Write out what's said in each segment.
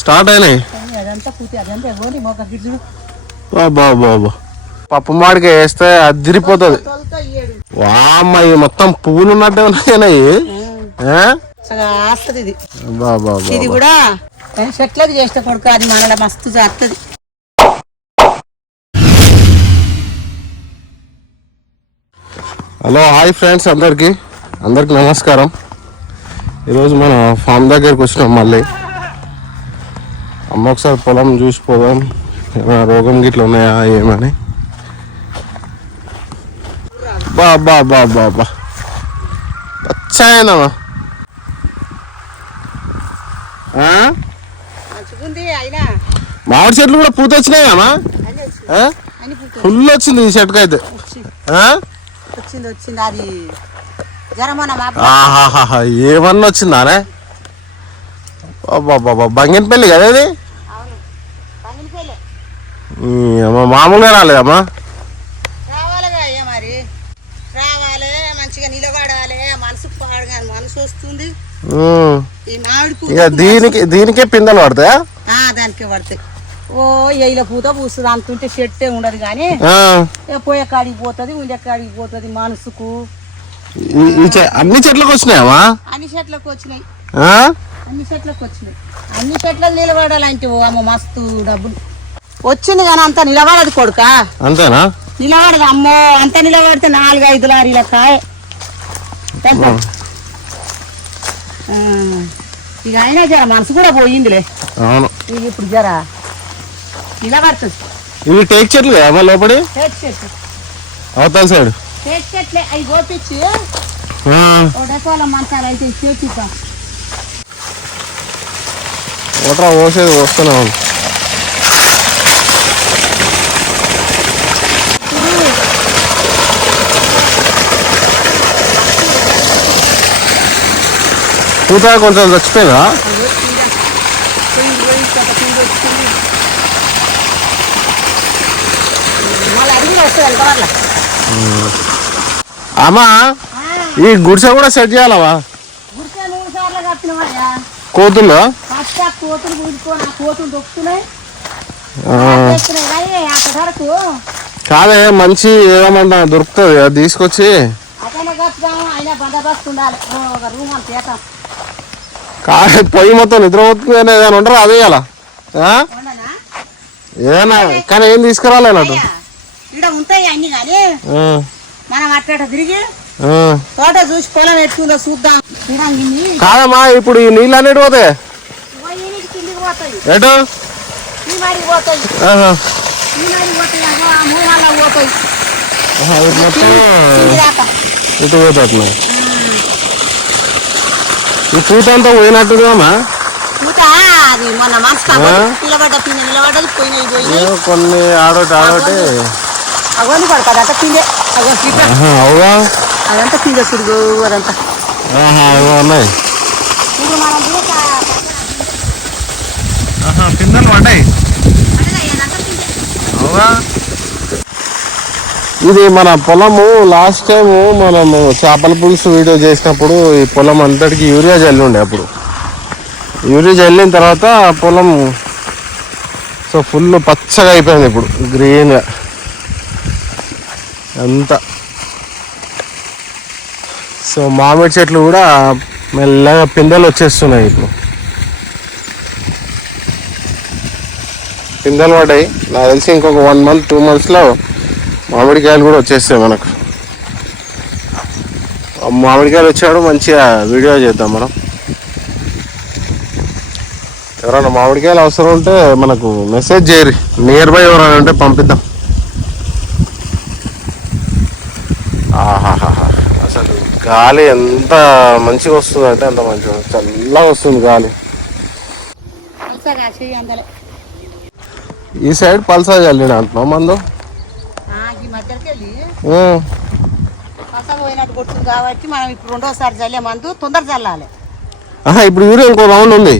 Start అయినాయి. బాబా పప్పు మాడికి వేస్తే అదిరిపోతుంది. వామ్మాయి మొత్తం పువ్వులు ఉన్నట్టే ఉన్నాయి. ఇది కూడా చెట్లది చేస్తే కొడుకు అది మన మస్తు చేస్తుంది. హలో హాయ్ ఫ్రెండ్స్, అందరికి నమస్కారం. ఈరోజు మనం ఫామ్ దగ్గరికి వచ్చినాం. మళ్ళీ అమ్మ ఒకసారి పొలం చూసిపోదాం, ఏమైనా రోగం గిట్ల ఉన్నాయా ఏమని. బా పచ్చాయనమ్మా. మామిడి చెట్లు కూడా పూత వచ్చినాయమ్మా. ఫుల్ వచ్చింది ఈ చెట్టుకు అయితే. ఏమన్నా వచ్చిందానే? బాబా బంగినపల్లి కదా ఇది. మామూలుగా రాలేదమ్మా. రావాలి మంచిగా నిలబడాలి, మనసు పాడగాని మనసు వస్తుంది. దీనికే పిందెలు పడతాయా? దానికే పడతాయి. ఓ ఎయిల పూత పూస్తుంది, అంతుంటే చెట్టే ఉండదు కానీ పోయే కాడికి పోతుంది, ఉండే కాడికి పోతుంది మనసుకు. అన్ని చెట్లకు వచ్చినాయమ్మా? అన్ని చెట్లకు వచ్చినాయి. అన్ని చెట్లకు నిలబడాలంటే అమ్మ మస్తు డబ్బులు వచ్చింది కానీ అంత నిలబడదు కొడుక. అంతేనా? నిలబడదు అమ్మో. అంత నిలబడితే 4-5 లారీల కాయ. ఇక అయినా జర మనసు కూడా పోయిందిలే. అవును, ఇక ఇప్పుడు జర నిలబడుతుంది. ఇవి టేక్ చెట్లు కదా లోపడి? టేక్ చెట్లు అవతల సైడ్ టేక్ చెట్లే. అవి గోపించి డెకోల మంచాలు అయితే చేపిస్తా. ఓట్రా పోసేది వస్తూనే ఉంది. పూత కొంచెం చచ్చిపోయిందా? అమ్మా ఈ గుడిసె కూడా సెట్ చేయాలవా? కోతుల్లో కాదే, మంచి ఏమంటా దొరుకుతుంది అది తీసుకొచ్చి. కాదు పొయ్యి మొత్తం నిద్రపోతుంది ఏదైనా ఉండరా? అది ఇవ్వాలా ఏదైనా, కానీ ఏం తీసుకురాలే అన్నట్టు. మనం అట్ట తిరిగి తోట చూసి పొలం ఎట్టుకుందో చూద్దాం. కాదమ్మా, ఇప్పుడు ఈ నీళ్ళు అన్నిటి పోతాయి ఎటు? ఇటు పోతున్నాయి. ఈ పూత అంతా పోయినట్టుగామా? కొన్ని ఆడోటి అవన్నీ పడతాడు అట్ట పిండే. అవుగా అదంతా పిండే సురుగు అదంతా ఉన్నాయి. పిందెలు పడ్డాయి. అవుగా ఇది మన పొలము. లాస్ట్ టైం మనము చేపల పులుసు వీడియో చేసినప్పుడు ఈ పొలం అంతటికి యూరియా జల్లి ఉండే. అప్పుడు యూరియా జల్లిన తర్వాత పొలం సో ఫుల్ పచ్చగా అయిపోయింది. ఇప్పుడు గ్రీన్గా అంతా. సో మామిడి చెట్లు కూడా మెల్లగా పిందెలు వచ్చేస్తున్నాయి. ఇప్పుడు పిందెలు పడ్డాయి. నాకు తెలిసి ఇంకొక 1 month 2 monthsలో మామిడికాయలు కూడా వచ్చేస్తాయి మనకు. మామిడికాయలు వచ్చాడు, మంచిగా వీడియో చేద్దాం మనం. ఎవరైనా మామిడికాయలు అవసరం ఉంటే మనకు మెసేజ్ చేయరు. నియర్ బై ఎవరైనా ఉంటే పంపిద్దాం. ఆహాహా, అసలు గాలి ఎంత మంచిగా వస్తుంది అంటే అంత మంచిగా, చల్లగా వస్తుంది గాలి. ఈ సైడ్ పల్సా చల్లిన అంటున్నాం మందు. కాబట్టి మనం ఇప్పుడు 2వ సారి చల్లే మందు తొందర చల్లాలి. ఇప్పుడు యూరియా ఇంకో రౌండ్ ఉంది.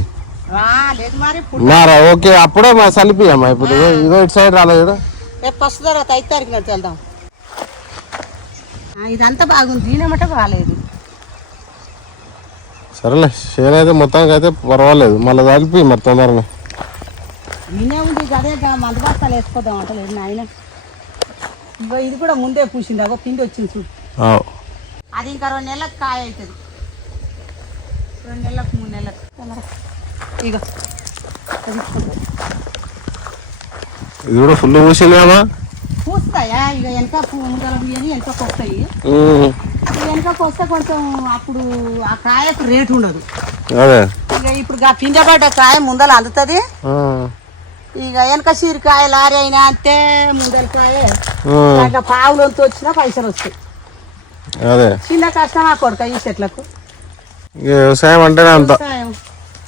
లేదు మరి ఓకే, అప్పుడే మా చల్లిపోయామ్మా. ఇప్పుడు ఇదో ఇటు సైడ్ రాలేదు. రేపు ఫస్ట్ తర్వాత 5 తారీఖు నాడు వెళ్దాం. ఇదంతా బాగుంది, దీనమాట బాగాలేదు. సరేలే, షేర్ అయితే మొత్తానికి అయితే పర్వాలేదు. మళ్ళీ కలిపి మరి తొందరగా నిన్నే ఉంది అదే మందు బస్తాలు వేసుకోదాం అంటలేదు నాయన. ఇగో ఇది కూడా ముందే పూసింది, అగో పిండి వచ్చింది చూడు. అది ఇంకా 2 నెలలకు కాయ అవుతుంది, 2 నెలలకు 3 నెలలకు. ఇగో ఇది కూడా ఫుల్ పూసింది కదా. పూస్తాయా ఇక వెనక ముందర బియ్యని వెనకకు వస్తాయి. వెనకకు వస్తే కొంచెం అప్పుడు ఆ కాయకు రేటు ఉండదు. ఇక ఇప్పుడు పిండబడ్డ కాయ ముందర అందుతుంది. ఇక వెనక సీరికాయ లారీ అయినా అంతే, ముందర కాయ దాంట్లో పావులంతా వచ్చినా పైసలు వస్తాయి. చిన్న కష్టం ఆ కొడుక ఈ చెట్లకు. వ్యవసాయం అంటేనే అంత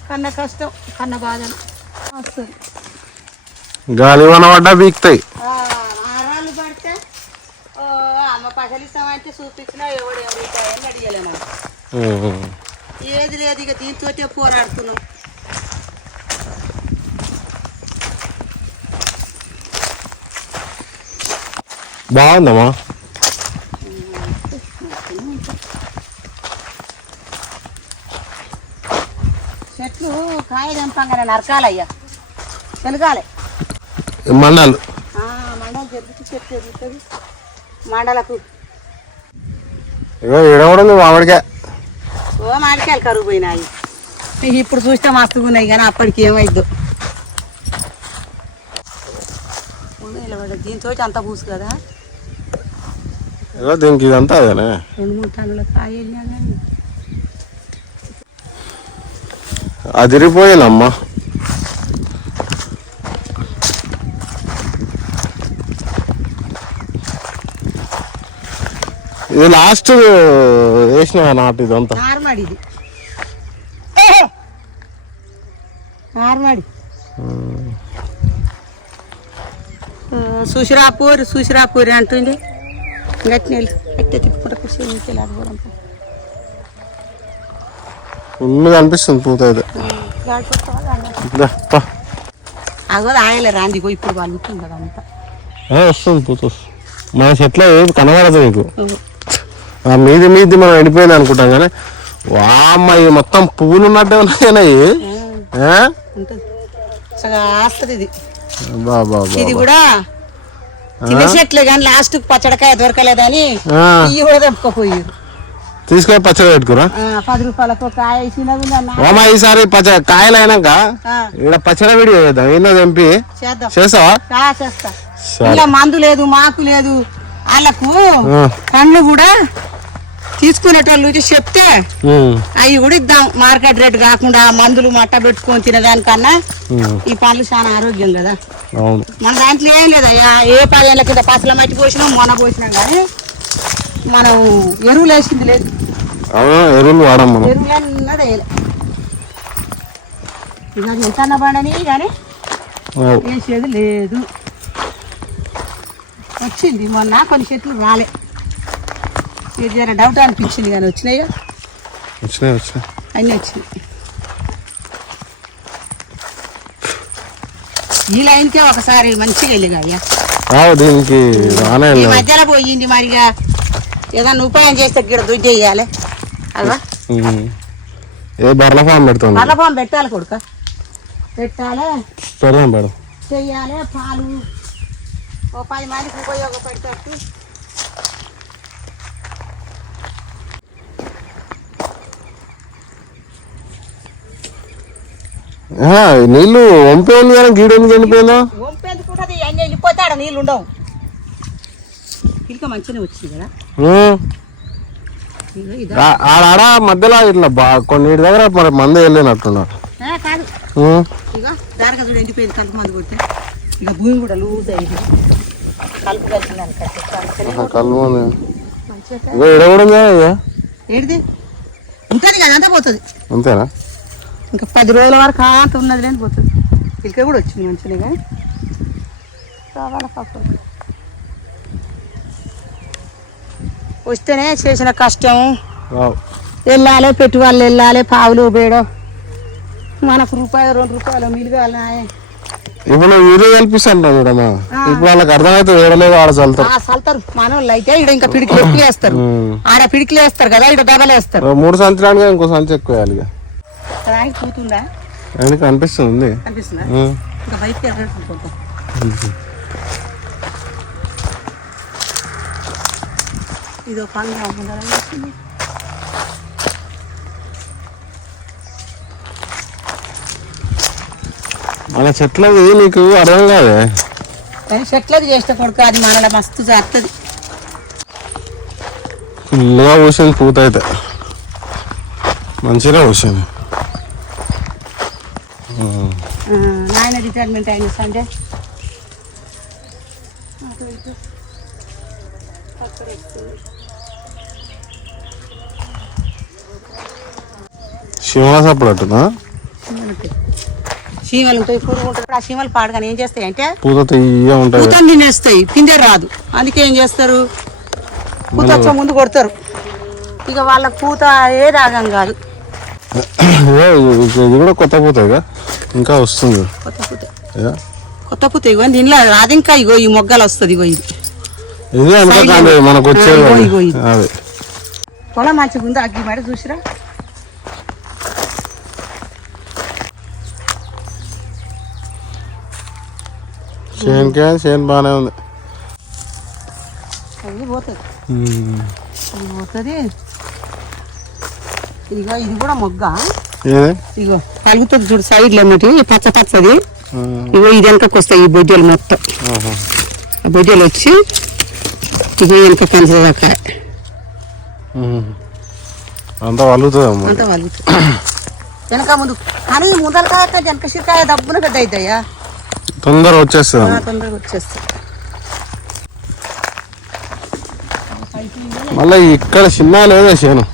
కన్న కష్టం, కన్న బాధలు వస్తుంది. గాలి వన పడ్డా బీక్తాయి. ఆరాలు పడితే అమ్మ పగలిస్తామంటే చూపించినా ఎవడు ఎవరు అడిగలేము. ఏది లేదు, ఇక దీంతో పోరాడుతున్నాం. బాగుందమ్మా. చెట్లు కాయ తెంపంగానే నరకాలయ్యా, వెనకాలే మండలు మండలు జరుగుతూ చెట్టు ఎదుగుతుంది మండలకు. ఇడవడం మామిడికాయ, మామిడికాయలు కరువు పోయినాయి. ఇప్పుడు చూస్తే మస్తుగా ఉన్నాయి కానీ అప్పటికి ఏమైద్దు. దీంతో అంతా పూసు కదా, దీనికి ఇదంతా 2-3 టన్నుల కాయ వెళ్ళినా కానీ అదిరిపోయిందమ్మా. ఇది లాస్ట్ వేసిన నాటు ఇదంతా నార్మడి. ఇది నార్మడి చూసిరాపూరి అంటుంది. గట్టి నీళ్ళు గట్టి తిప్పుకుంటా కూర్చొని లేకపోవడం ఫుల్ అనిపిస్తుంది పూత అయితే. అగో ఆయలే రాంది ఇప్పుడు వాళ్ళు ఉంటుంది కదా అంతా వస్తుంది పూత వస్తుంది. మన చెట్లో ఏది కనబడదు నీకు. మీది మనం ఎండిపోయింది అనుకుంటాం కానీ వామ్మ మొత్తం పువ్వులు ఉన్నట్టే ఉన్నాయి. ఇది కూడా చిన్న చెట్లే కానీ లాస్ట్ పచ్చడికాయ దొరకలేదని ఇవి కూడా తెంపుకోపోయి తీసుకొని పచ్చడి పెట్టుకురా. 10 రూపాయలకు కాయ చిన్నగా. ఈసారి కాయలు అయినాక ఇక్కడ పచ్చడి వీడియో చేద్దాం. ఎన్నో తెంపి చేస్తావా? చేస్తా. ఇలా మందు లేదు మాకు లేదు, వాళ్ళకు పండ్లు కూడా తీసుకునేటోళ్ళు చెప్తే అవి కూడా ఇద్దాం. మార్కెట్ రేట్ కాకుండా మందులు మట్ట పెట్టుకొని తినేదానికన్నా ఈ పండ్లు చాలా ఆరోగ్యం కదా. మన దాంట్లో ఏం లేదయ్యా, ఏ 10 ఏళ్ళ కింద పసల మట్టి పోసినాం, మొన్న పోసినాం కానీ మనం ఎరువులు వేసింది లేదు. ఎరువులు వాడము, ఎరువులు అన్నది వేయలే. ఇక ఎంత పండని కానీ వేసేది లేదు. వచ్చింది మొన్న కొన్ని చెట్లు రాలే, ఇది జర డౌట్ అనిపించింది కానీ వచ్చినాయి అన్నీ వచ్చినాయి. ఈ లైన్కే ఒకసారి మంచిగా వెళ్ళిగా అయ్యా. దీనికి ఈ మధ్యలో పోయింది మరిగా ఏదన్నా ఉపాయం చేస్తే గిడ దుడ్డు వేయాలి అలా. బర్ల ఫామ్ పెడతాం, బర్ల ఫామ్ పెట్టాలి కొడుక, పెట్టాలి చెయ్యాలి. పాలు ఓ 10 మందికి ఉపయోగపడేటట్టు. నీళ్ళు వంపే ఉంది కానీ గీడ ఎందుకు వెళ్ళిపోయిందా? వంపేందుకుంటుంది, అన్నీ వెళ్ళిపోతే ఆడ నీళ్ళు ఉండవు. పిలక మంచిగానే వచ్చింది కదా. ఆడ మధ్యలో ఇట్లా కొన్ని దగ్గర మరి మంది వెళ్ళినట్టున్నారు. కాదు ఇక దానిగా చూడు ఎండిపోయింది, కలుపు మంది కొడితే. ఇక భూమి కూడా లూజ్ అయింది, కలుపు ఏడిది ఉంటుంది కదా అంతా పోతుంది. అంతేనా? ఇంకా 10 రోజుల వరకు అంత ఉన్నది లేని పోతుంది. పిలక కూడా వచ్చింది మంచిగా కానీ కావాలా పాపం. వస్తేనే చేసిన కష్టం. వెళ్ళాలి, పెట్టుబడులు వెళ్ళాలి, పావులు బేడో మనకు ₹2-2 మిలిగాలి. ఇప్పుడు యూరియా కల్పిస్తాను చూడమ్మా, ఇప్పుడు వాళ్ళకి అర్థమైతే వేడలేదు ఆడ చల్లుతారు. మన వాళ్ళు అయితే ఇక్కడ ఇంకా పిడికిలు ఎక్కువ వేస్తారు, ఆడ పిడికిలు వేస్తారు కదా, ఇక్కడ డబల్ వేస్తారు. 3 సంవత్సరాలుగా ఇంకో సంచి ఎక్కువ వేయాలి. కూతుందా అనిపిస్తుంది. అనిపిస్తుందా? ఇంకా బయటకి వెళ్ళాలనుకుంటాం. ఇదో పండుగ ముందర మన చెట్లది నీకు అర్థం కాదే. కానీ చెట్లది చేస్తే కొడుకు అది మనలో మస్తు చేస్తుంది. ఫుల్గా కూర్చొని పూత అయితే మంచిగా కూర్చొని. నాయన రిటైర్మెంట్ అయిన సండే శివాస అప్పుడు అట్టునా చీమలు ఉంటాయి, పురుగు ఉంటుంది. ఆ చీమలు పాడగానే ఏం చేస్తాయి అంటే పూత తీయ ఉంటుంది, పూత తినేస్తాయి, పిందె రాదు. అందుకే ఏం చేస్తారు, పూత వచ్చే ముందు కొడతారు. ఇక వాళ్ళ పూత ఏ రాగం కాదు. ఇది కూడా కొత్త పూత ఇంకా వస్తుంది. కొత్త పూత ఇగో దీనిలో రాదు. ఇంకా ఇగో ఈ మొగ్గలు వస్తుంది. ఇగో ఇది అనుకోకండి మనకు వచ్చేది. పొలం మంచిగా ఉంది. అగ్గి మాట చూసిరా. చేను బాగానే ఉంది. అది పోతుంది పోతుంది. ఇదిగో ఇది కూడా మొగ్గ. ఇగో కలుగుతుంది చూడు సైడ్లో అన్నట్టు పచ్చ పచ్చది. ఇగో ఇది వెనకకు వస్తాయి ఈ బొడ్డలు మొత్తం. ఆ బొడ్డలు వచ్చి ఇక వెనక కంచదాకా అంతా వలుగుతుంది. అంతా వలుగుతుంది వెనక ముందు. కానీ ముందరకాయ వెనక సిరికాయ దబ్బున పెద్ద అవుతాయా, తొందరగా వచ్చేస్తుంది. తొందరగా వచ్చేస్తాయి. మళ్ళీ ఇక్కడ చిన్న లేదా చేను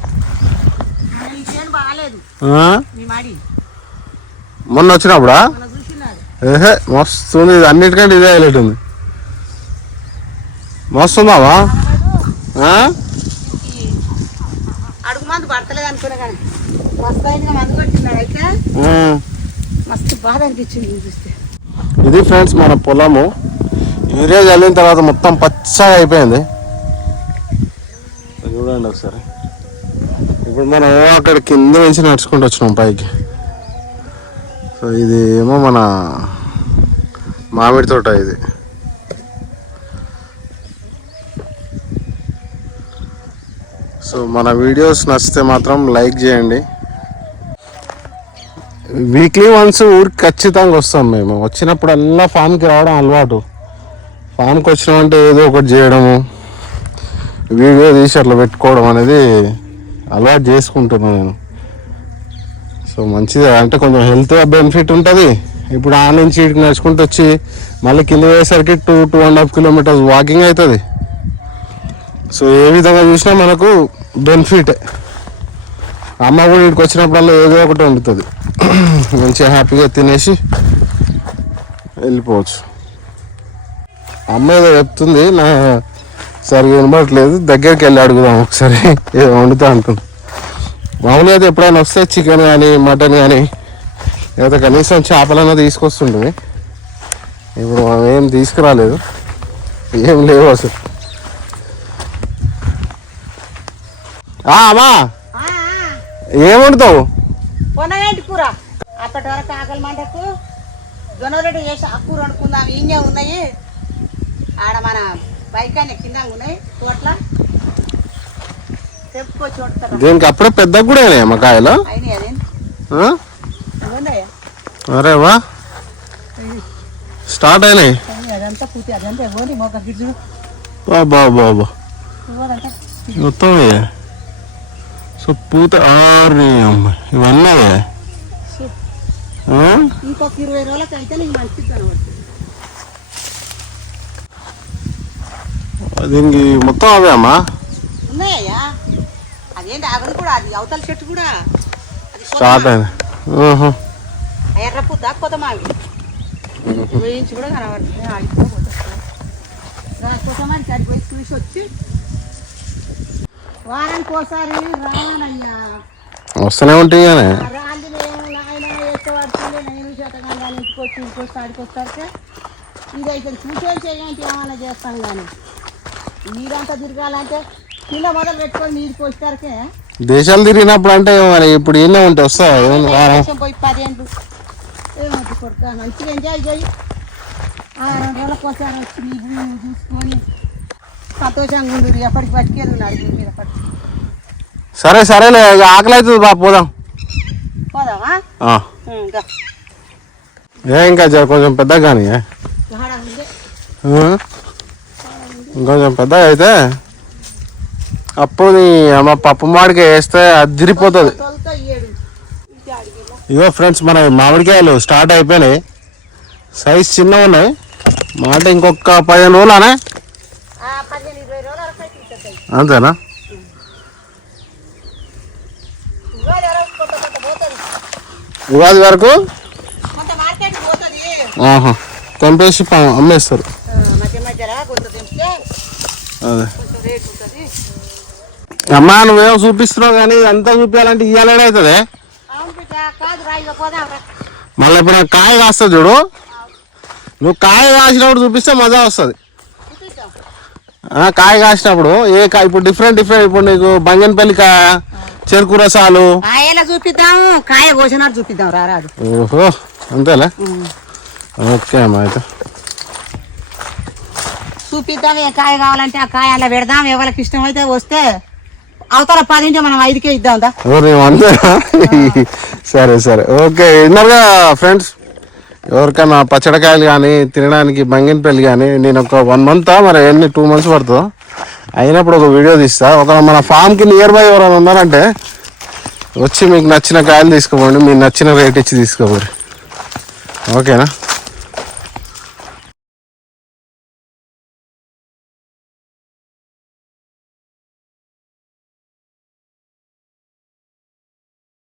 మొన్న వచ్చినప్పుడా ఏహే మస్తు ఉంది. అన్నిటికంటే ఇదే హైలైట్ ఉంది. మస్తు ఉందావా? అడుగు మందు పడతలేదు అనుకున్నా కానీ మస్తు అయినా మందు కొట్టినాడు. అయితే మస్తు బాధ అనిపించింది చూస్తే. ఇది ఫ్రెండ్స్ మన పొలము. యూరియా చల్లిన తర్వాత మొత్తం పచ్చగా అయిపోయింది. చూడండి ఒకసారి. ఇప్పుడు మనం అక్కడ కింద నుంచి నడుచుకుంటూ వచ్చినాం పైకి. సో ఇది ఏమో మన మామిడి తోట. ఇది సో మన వీడియోస్ నచ్చితే మాత్రం లైక్ చేయండి. వీక్లీ వన్స్ ఊరికి ఖచ్చితంగా వస్తాం మేము. వచ్చినప్పుడల్లా ఫామ్కి రావడం అలవాటు. ఫామ్కి వచ్చినామంటే ఏదో ఒకటి చేయడము, వీడియో తీసి అట్లా పెట్టుకోవడం అనేది అలవాటు చేసుకుంటున్నాను నేను. సో మంచిది అంటే కొంచెం హెల్త్ బెనిఫిట్ ఉంటుంది. ఇప్పుడు ఆ నుంచి ఇటుకి నడుచుకుంటూ వచ్చి మళ్ళీ కింద వేసరికి 2.5 కిలోమీటర్స్ వాకింగ్ అవుతుంది. సో ఏ విధంగా చూసినా మనకు బెనిఫిట్. అమ్మ కూడా ఇక్కడికి వచ్చినప్పుడల్లా ఏదో ఒకటి వండుతుంది. మంచిగా హ్యాపీగా తినేసి వెళ్ళిపోవచ్చు. అమ్మ ఏదో చెప్తుంది, నా సరిగా వినబడట్లేదు. దగ్గరికి వెళ్ళి అడుగుదాం ఒకసారి ఏదో వండుతా అంటుంది. మామూలుగా అయితే ఎప్పుడైనా వస్తే చికెన్ కానీ మటన్ కానీ లేదా కనీసం చేపలన్నా తీసుకొస్తుంటుంది. ఇప్పుడు మనం ఏం తీసుకురాలేదు, ఏం లేవు అసలు. అమ్మా ఏం వండుతావు? పొన్నగంటి కూర. అప్పటి వరకు ఆకలి మంటకు జొన్నరెడ్డి చేసి ఆ కూర వండుకుందాం. ఇంకే ఉన్నాయి ఆడ మన బైక్ అని కింద ఉన్నాయి తోట్ల తెప్పుకొచ్చి వండుతారు. దీనికి అప్పుడే పెద్ద కూడా అయినాయి అమ్మ కాయలు. అయినాయి అదే అరే వా స్టార్ట్ అయినాయి. అదంతా పూర్తి అదంతా ఇవ్వండి మొక్క గిడ్జు బాబా మొత్తం. సో పూత ఆరు అమ్మ ఇవన్నీ ఇంకొక 20 రోజులకి అయితే నీకు మంచిది కనబడుతుంది. దీనికి మొత్తం అవే అమ్మా ఉన్నాయ్యా. అదేంటి ఆగదు కూడా, అది అవతల చెట్టు కూడా స్టార్ట్ అయినా. ఎర్ర పూత కొత్త మావి వేయించి కూడా కనబడుతుంది. కొత్త మావి సరి పోయి చూసి వచ్చి వారానికి ఒకసారి రానయ్యా వస్తూనే ఉంటాయి. కానీ రాళ్ళు ఆయన ఎత్తబడుతుంది. నేను శతకాంగా ఇంటికొచ్చి ఇంటికొచ్చి ఆడికొస్తారికే ఇది అయితే చూసే చేయండి ఏమైనా చేస్తాను. కానీ నీరంతా తిరగాలంటే కింద మొదలు పెట్టుకొని నీరుకి వచ్చారికే దేశాలు తిరిగినప్పుడు అంటే మరి ఇప్పుడు ఎన్నో ఉంటే వస్తాయి. పోయి 10 ఏళ్ళు ఏమవుతుంది కొడుకు మంచిగా ఎంజాయ్ చేయి 2 రోజులకు ఒకసారి వచ్చి నీ భూమి చూసుకొని సంతోషంగా ఉండు ఎప్పటికి బతికేది ఉన్నాడు భూమి మీద పట్టి సరే సరేలే ఆకలి అవుతుంది బా పోదాం పోదామా ఇంకా కొంచెం పెద్దగా కానీ ఇంకొంచెం పెద్దగా అయితే అప్పుడు మా పప్పు మామిడికాయ వేస్తే అదిరిపోతుంది. ఇగో ఫ్రెండ్స్ మన మామిడికాయలు స్టార్ట్ అయిపోయినాయి, సైజ్ చిన్నగా ఉన్నాయి మాట. ఇంకొక 15 రోజులనే అంతేనా? ఉగాది వరకు తెంపేసి అమ్మేస్తారు. అదే అమ్మా నువ్వేమో చూపిస్తున్నావు కానీ అంతా చూపించాలంటే ఇయ్యాలనే అవుతుంది. మళ్ళీ ఇప్పుడు కాయ కాస్తుంది చూడు, నువ్వు కాయ కాసినప్పుడు చూపిస్తే మజా వస్తుంది. కాయ కాసినప్పుడు ఏ కాయ ఇప్పుడు డిఫరెంట్ ఇప్పుడు నీకు బంగన్పల్లి కాయ, చెరుకు రసాలు చూపిద్దాం, కాయ కోసినట్టు చూపిద్దాం రారాదు. ఓహో అంతేలే. ఓకే అమ్మా అయితే చూపిద్దాం. ఏ కాయ కావాలంటే ఆ కాయ అలా పెడదాం, ఎవరికి ఇష్టం అయితే వస్తే అవతల 10 మనం 5కే ఇద్దాం. అంతేనా? సరే సరే ఓకే. విన్నారుగా ఫ్రెండ్స్, ఎవరికైనా పచ్చడికాయలు కానీ తినడానికి బంగినపల్లి కానీ నేను ఒక 1 month మరి 2 months పడుతుందో అయినప్పుడు ఒక వీడియో తీస్తా. ఒక మన ఫామ్కి నియర్ బై ఎవరైనా ఉన్నారంటే వచ్చి మీకు నచ్చిన కాయలు తీసుకోపోండి, మీకు నచ్చిన రేట్ ఇచ్చి తీసుకోపోండి. ఓకేనా?